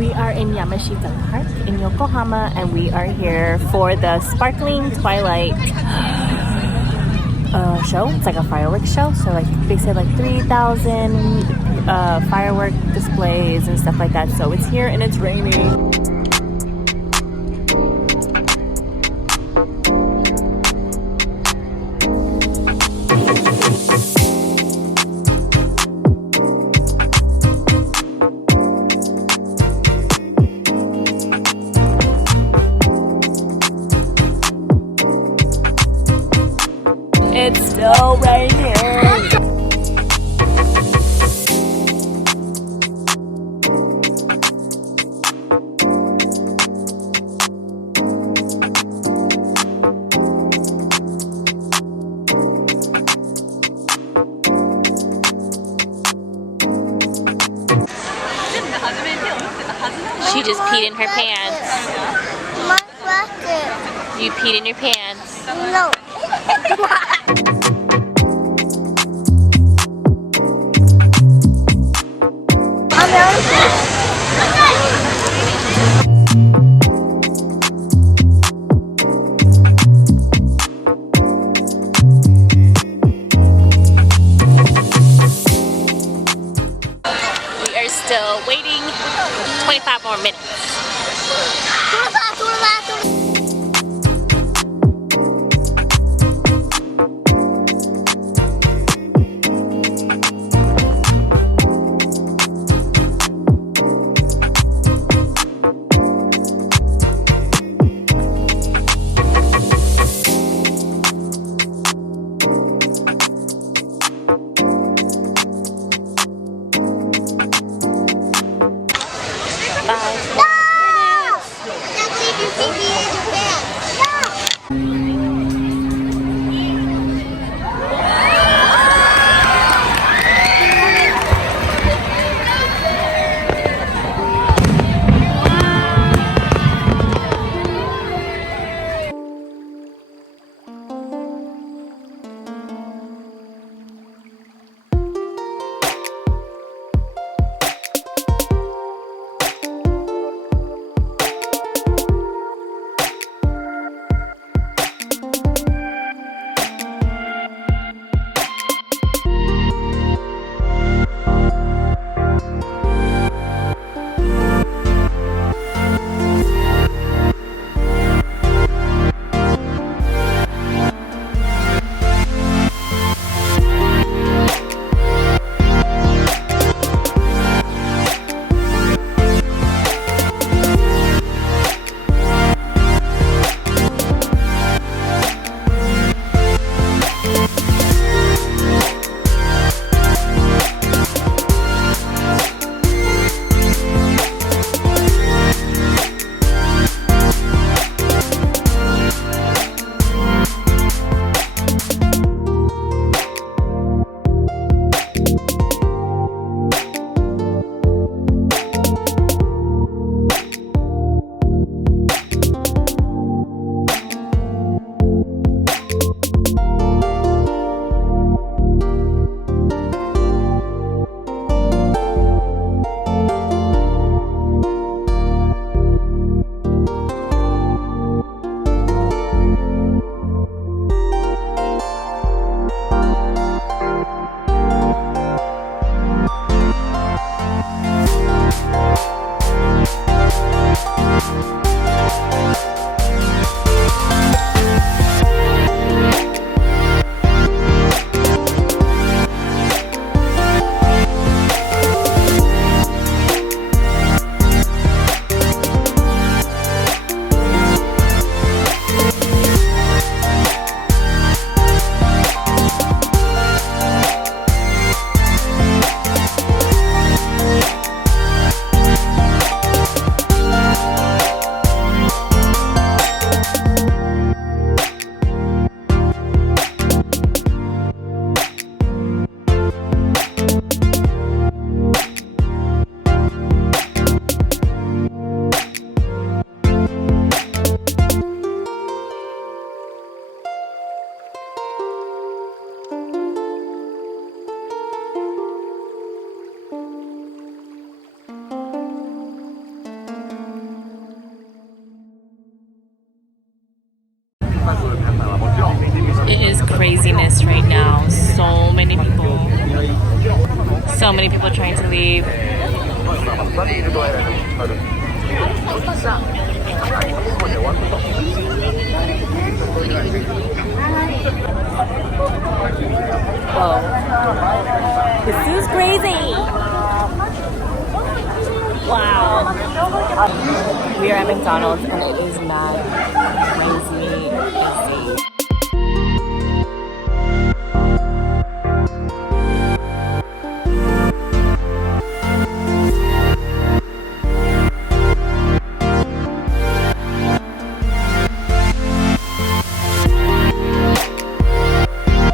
We are in Yamashita Park in Yokohama, and we are here for the Sparkling Twilight show. It's like a fireworks show, so like they said like 3,000 firework displays and stuff like that. So it's here and it's raining. It's still raining. She just peed in her pants. You peed in your pants. No. We are still waiting 25 more minutes. No! craziness right now. So many people. So many people trying to leave. Whoa. This is crazy. Wow. We are at McDonald's and it is mad